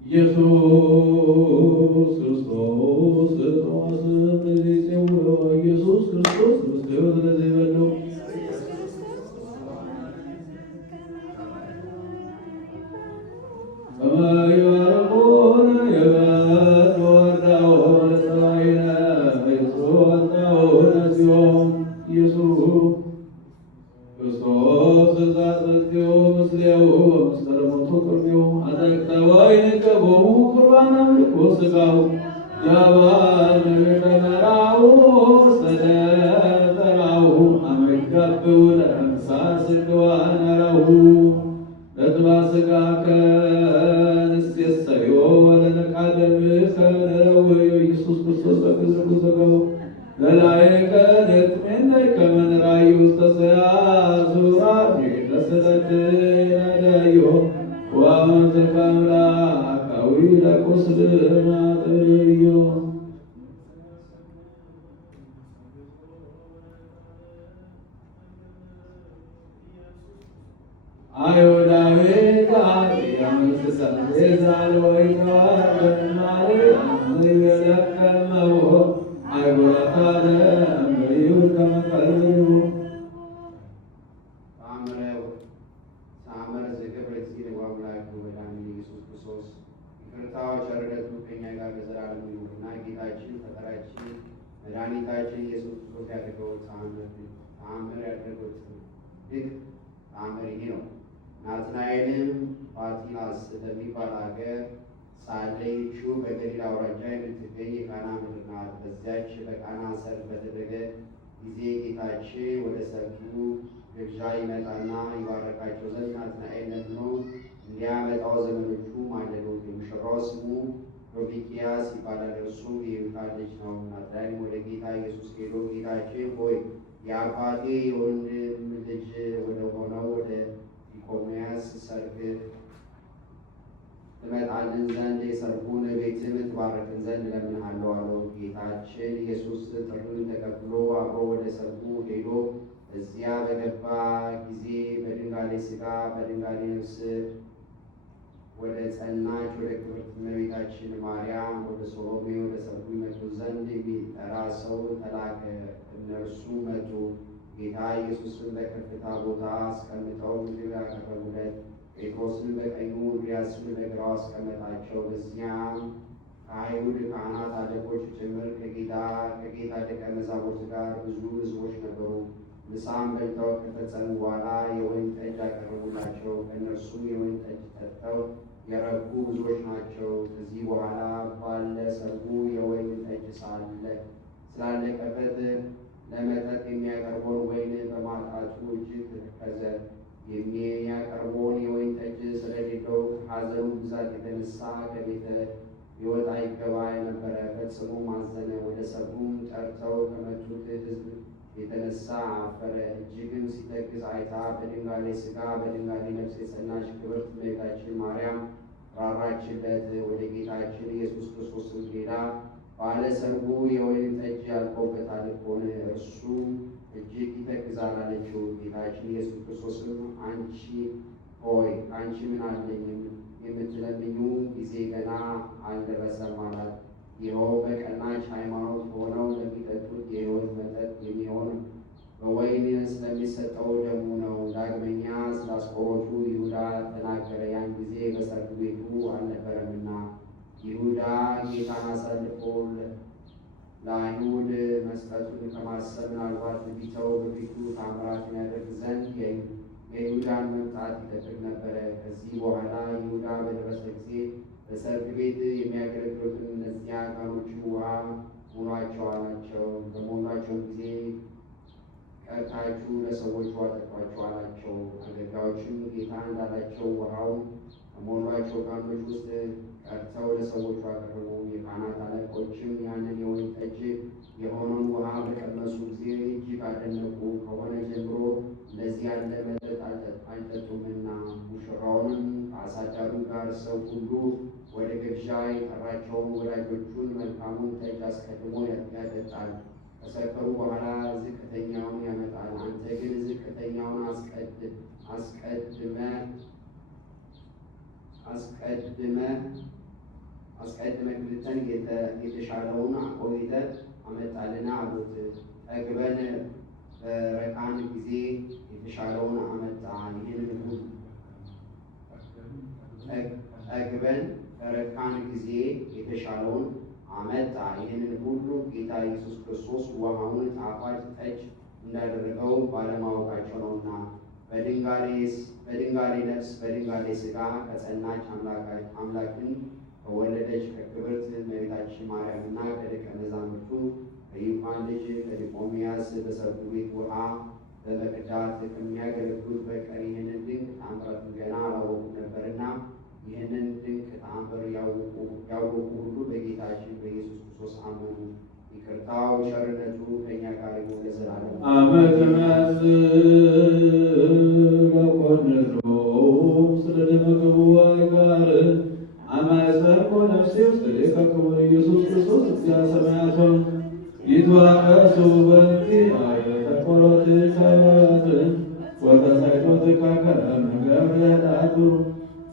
ኢየሱስ ክርስቶስ ኢየሱስ ክርስቶስ ስለዚህ በለው ከማይባረኮነ የበት ወርዳውን እስራኤል የሶወጣውን ሲሆን ኢየሱስ ክርስቶስ ዛጸትዮ ምስሌው መስከረሞቱ ቅርቢው አዘቅተወይ ንቀቦሙ ቁርባን አምልኮ ሥጋው ያባል ተመራው ሰደተራው አመጋብው ለእንሳ ስግዋን አራሁ ለጥባ ሥጋ ከንስየሰዮ ለነቃደም ከነወዮ ኢየሱስ ክርስቶስ በክዝሩ ሥጋው ለላይከ ነጥሜነይ ከመንራዩ ተሰያ ዙራፊ ለሰለት ነዳዮ ወአመንተከ አምላካዊ ለቁስል ማጥዮ አይሁዳዊ ቃል ያመልክሰን የዛል ወይተዋር በማርያም ይለከመው አይጎራታለ በይሁድ ከመቀልዩ ተአምረ ዘገብረ እግዚእነ ወአምላክ ወመድኃኒነ ኢየሱስ ክርስቶስ ይቅርታው ቸርነቱ ከእኛ ጋር ለዘላለም ይኑርና ጌታችን ፈጣሪያችን መድኃኒታችን ኢየሱስ ክርስቶስ ያደረገው ተአምር ያደረገው ድንቅ ተአምር ይህ ነው። ናትናኤልም ፋቲናስ በሚባል ሀገር ሳለ ይህችው በገሊላ አውራጃ የምትገኝ የቃና ምድር ናት። በዚያች በቃና ሰርግ በተደረገ ጊዜ ጌታችን ወደ ሰርጉ ግብዣ ይመጣና ይባረካቸው ዘንድ ናትናኤል ለምኖ እንዲያመጣው ዘመዶቹ ማለዱት። የሙሽራው ስሙ ዶኪኪያስ ይባላል፣ እርሱም የይሁዳ ልጅ ነው። ናትናኤል ወደ ጌታ ኢየሱስ ሄዶ ጌታችን ሆይ የአባቴ የወንድም ልጅ ወደ ሆነው ወደ ኒቆዲሞስ ሰርግ ትመጣልን ዘንድ የሰርጉን ቤትም ትባረክን ዘንድ እለምንሃለሁ አለው። ጌታችን ኢየሱስ ጥሪውን ተቀብሎ አብሮ ወደ ሰርጉ ሄዶ እዚያ በገባ ጊዜ በድንጋሌ ሥጋ በድንጋሌ ነፍስ ወደ ጸናች ወደ ክብርት እመቤታችን ማርያም ወደ ሶሎሜ ወደ ሰርጉ ይመጡ ዘንድ የሚጠራ ሰው ተላከ። እነርሱ መጡ። ጌታ ኢየሱስን በከፍታ ቦታ አስቀምጠው ምግብ ያቀረቡለት። ጴጥሮስን በቀኙ እንድርያስን በግራው አስቀመጣቸው። በዚያም ከአይሁድ ካህናት አለቆች ጭምር ከጌታ ደቀ መዛሙርት ጋር ብዙ ሕዝቦች ነበሩ። ምሳም በልተው ከፈጸሙ በኋላ የወይን ጠጅ ያቀረቡላቸው። ከእነርሱ የወይን ጠጅ ጠጥተው የረኩ ብዙዎች ናቸው። ከዚህ በኋላ ባለ ሰርጉ የወይን ጠጅ ስላለቀበት ለመጠጥ የሚያቀርበውን ወይን በማጣቱ እጅግ ተከዘ። የሚያቀርበውን የወይን ጠጅ ስለሌለው ከሐዘኑ ብዛት የተነሳ ከቤተ ሊወጣ ይገባ የነበረ ፈጽሞ ማዘነ። ወደ ሰርጉም ጠርተው ከመጡት ሕዝብ የተነሳ አፈረ። እጅግም ሲተክዝ አይታ በድንጋሌ ሥጋ በድንጋሌ ነፍስ የጸናች ክብርት እመቤታችን ማርያም ራራችለት። ወደ ጌታችን ኢየሱስ ክርስቶስም ሄዳ ባለ ሰርጉ የወይን ጠጅ ያልቆበታል እኮን እርሱ እጅግ ይተክዛል አለችው። ጌታችን ኢየሱስ ክርስቶስም አንቺ ሆይ ከአንቺ ምን አለኝ? የምትለምኚው ጊዜ ገና አልደረሰም አላት። ይኸው በቀናች ሃይማኖት ሆነው ለሚጠጡት የሕይወት መጠጥ የሚሆን በወይን ስለሚሰጠው ደሙ ነው። ዳግመኛ ስለ አስቆሮቱ ይሁዳ ተናገረ። ያን ጊዜ በሰርግ ቤቱ አልነበረምና። ይሁዳ ጌታን አሳልፎ ለአይሁድ መስጠቱን ከማሰብ ምናልባት ቢተው በፊቱ ታምራትን ያደርግ ዘንድ የይሁዳን መምጣት ይጠብቅ ነበረ። ከዚህ በኋላ ይሁዳ በደረሰ ጊዜ በሰርግ ቤት የሚያገለግሉትን እነዚያ ጋኖች ውሃ ሙሏቸው አላቸው። በሞሏቸው ጊዜ ቀድታችሁ ለሰዎቹ አጠጧቸው አላቸው። አገልጋዮችም ጌታ እንዳላቸው ውሃውን ከሞሏቸው ጋኖች ውስጥ ቀድተው ለሰዎቹ አቀረቡ። የካህናት አለቆችም ያንን የወይን ጠጅ የሆነውን ውሃ በቀመሱ ጊዜ እጅግ አደነቁ። ከሆነ ጀምሮ እንደዚህ ያለ መጠጥ አልጠጡምና። ሙሽራውንም ከአሳዳሩ ጋር ሰው ሁሉ ወደ ግብዣ የጠራቸውን ወዳጆቹን መልካሙን ጠጅ አስቀድሞ ያጠጣል፣ ከሰከሩ በኋላ ዝቅተኛውን ያመጣል። አንተ ግን ዝቅተኛውን አስቀድመ ክልተን የተሻለውን አቆይተህ አመጣልና አሉት። ጠግበን በረካን ጊዜ የተሻለውን አመጣ። ይህንን ሁሉ ጌታ ኢየሱስ ክርስቶስ ውሃውን ጣፋጭ ጠጅ እንዳደረገው ባለማወቃቸው ነውና። በድንጋሌ ነፍስ በድንጋሌ ሥጋ ከጸናች አምላክን ከወለደች ከክብርት እመቤታችን ማርያምና ከደቀ መዛሙርቱ ከዮሐን ልጅ ከኒቆምያስ በሰርጉ ቤት ውሃ በመቅዳት ከሚያገለግሉት በቀር ይህንን ድንቅ ተአምራት ገና አላወቁም ነበርና ይህንን ድንቅ ተአምር ያወቁ ሁሉ በጌታችን በኢየሱስ ክርስቶስ አመኑ። ይቅርታው ቸርነቱ ከእኛ ጋር ይሁን ለዘላለም አመት ለቆንሮ ስለ ደመገቡ ጋር አማሰኮ ነፍሴ ውስጥ ከክቡር ኢየሱስ ክርስቶስ እግዚአ ሰማያቶም ይትዋቀሱ በንቲ ተቆሮት ሳይት ወተሳይቶት ካከረ መገብረ ዳቱ